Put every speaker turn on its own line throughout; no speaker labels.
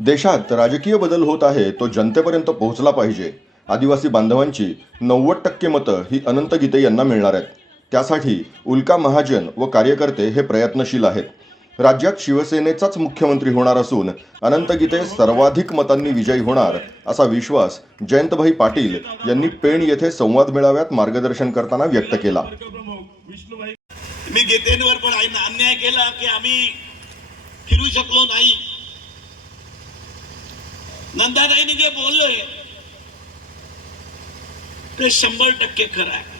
देशात राजकीय बदल होत आहे तो जनतेपर्यंत पोहोचला पाहिजे. आदिवासी बांधवांची नव्वद टक्के मतं ही अनंत गीते यांना मिळणार आहेत. त्यासाठी उल्का महाजन व कार्यकर्ते हे प्रयत्नशील आहेत. राज्यात शिवसेनेचाच मुख्यमंत्री होणार असून अनंत गीते सर्वाधिक मतांनी विजयी होणार असा विश्वास जयंतभाई पाटील यांनी पेण येथे संवाद मेळाव्यात मार्गदर्शन करताना व्यक्त केला.
मी गीतेंवर पण अन्याय केला की आम्ही फिरू शकलो नाही. नंदाताईने जे बोललोय ते शंभर टक्के खरं आहे.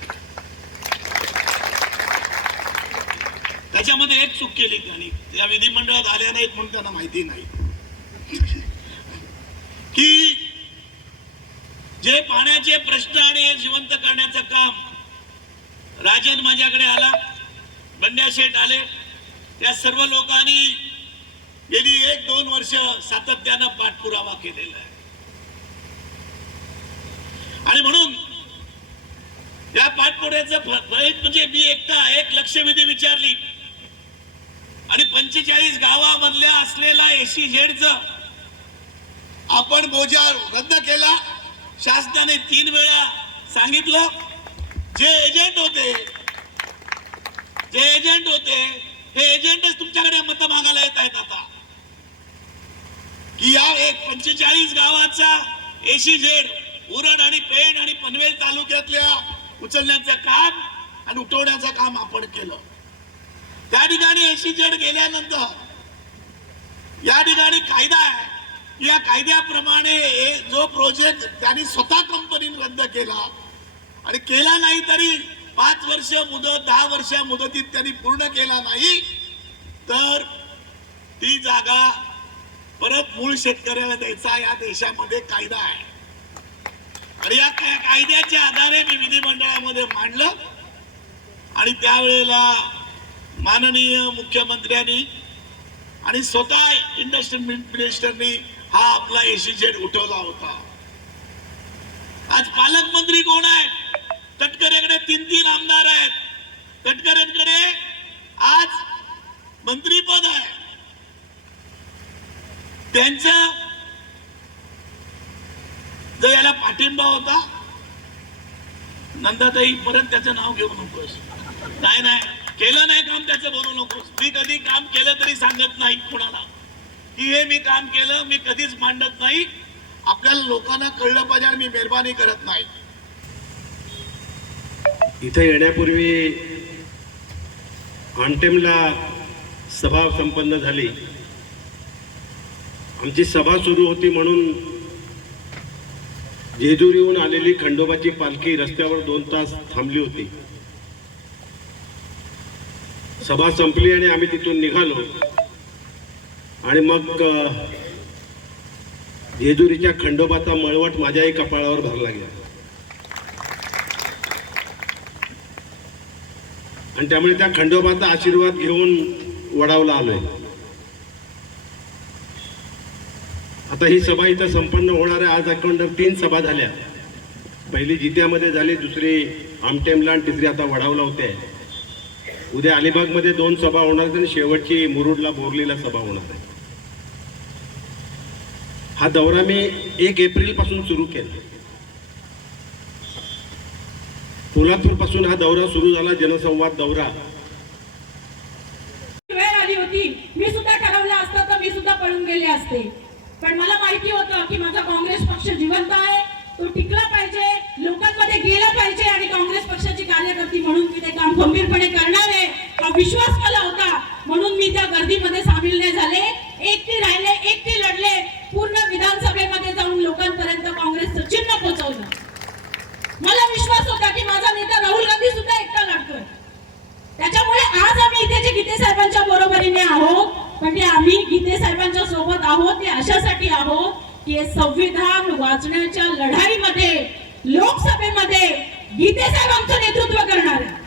त्याच्यामध्ये एक चूक केली त्यांनी. त्या विधिमंडळात आल्या नाहीत म्हणून त्यांना माहिती नाही. की जे पाण्याचे प्रश्न आणि हे जिवंत करण्याचं काम राजन माझ्याकडे आला बंड्या शेठ आले त्या सर्व लोकांनी गेली एक दोन वर्ष सातत्यानं पाठपुरावा केलेला आहे. आणि म्हणून या पाठपुड्याचं म्हणजे मी एकटा एक लक्षवेधी विचारली. आणि पंचेचाळीस गावामधल्या असलेला एसी झेडच आपण बोजा रद्द केला. शासनाने तीन वेळा सांगितलं जे एजंट होते जे एजंट होते हे एजंटच तुमच्याकडे मत मागायला येत आहेत आता की या एक पंचेचाळीस गावाचा एसी झेड उरण आणि पेण आणि पनवेल तालुक्यातल्या उचलण्याचं काम आणि उठवण्याचं काम आपण केलं. त्या ठिकाणी एसी झेड गेल्यानंतर या ठिकाणी कायदा आहे या कायद्याप्रमाणे जो प्रोजेक्ट त्यांनी स्वतः कंपनीने रद्द केला आणि केला नाही तरी पाच वर्ष मुदत दहा वर्ष मुदतीत त्यांनी पूर्ण केला नाही तर ती जागा परत मूळ शेतकऱ्याला द्यायचा या देशामध्ये कायदा आहे. आणि या कायद्याच्या आधारे मी विधिमंडळामध्ये मांडलं. आणि त्यावेळेला माननीय मुख्यमंत्र्यांनी आणि स्वतः इंडस्ट्री मिनिस्टरनी हा आपला एसी जेट उठवला होता. आज पालकमंत्री कोण आहेत? तटकरेकडे तीन तीन आमदार आहेत. तटकरेंकडे आज मंत्रीपद आहे. त्यांचा जर याला पाठिंबा होता नंदाताई परत त्याचं नाव घेऊ नकोस. नाही नाही केलं नाही काम त्याचं बोलू नकोस. मी कधी काम केलं तरी सांगत नाही कुणाला. की हे मी काम केलं मी कधीच मांडत नाही. आपल्याला लोकांना कळलं पाहिजे आणि मी मेहरबानी करत नाही.
इथे येण्यापूर्वी आंटेमला सभा संपन्न झाली. आमची सभा सुरू होती म्हणून जेजुरीहून आलेली खंडोबाची पालखी रस्त्यावर दोन तास थांबली होती. सभा संपली आणि आम्ही तिथून निघालो. आणि मग जेजुरीच्या खंडोबाचा मळवट माझ्याही कपाळावर भरला गेला आणि त्यामुळे त्या खंडोबाचा आशीर्वाद घेऊन वडावला आलोय. आता ही सभा इथं संपन्न होणार आहे आज अखंड तीन सभा झाल्या. पहिली जित्यामध्ये झाली दुसरी आमटेमला आणि तिसरी आता वडावला होते उद्या अलिबागमध्ये दोन सभा होणार आहेत आणि शेवटची मुरुडला बोरलीला सभा होणार आहे. हा दौरा मी एक एप्रिलपासून सुरू केला. कोल्हापूरपासून हा दौरा सुरू झाला जनसंवाद दौरा.
वेळ आली होती. मी सुद्धा ठरवलं असतं तर मी सुद्धा पळून गेले असते. पण मला माहिती होतं की माझा काँग्रेस पक्ष जिवंत आहे. तो टिकला पाहिजे लोकांमध्ये गेला पाहिजे आणि काँग्रेस पक्षाची कार्यकर्ती म्हणून मी ते काम गंभीरपणे करणार आहे. हा विश्वास मला होता म्हणून मी त्या गर्दीमध्ये सामील नाही झाले एकटी राहिले एकटी लढले पूर्ण विधानसभेमध्ये जाऊन लोकांपर्यंत काँग्रेसचं चिन्ह पोहोचवलं मला विश्वास होता की माझा नेता राहुल गांधी सुद्धा एकटा लढतोय त्याच्यामुळे आज आम्ही इथे जे गीते साहेबांच्या बरोबरीने आहोत म्हणजे गीते साहेबांच्या सोबत आहोत ते अशासाठी आहोत की हे संविधान वाचण्याच्या लढाईमध्ये लोकसभेमध्ये गीते साहेब आमचं नेतृत्व करणार आहे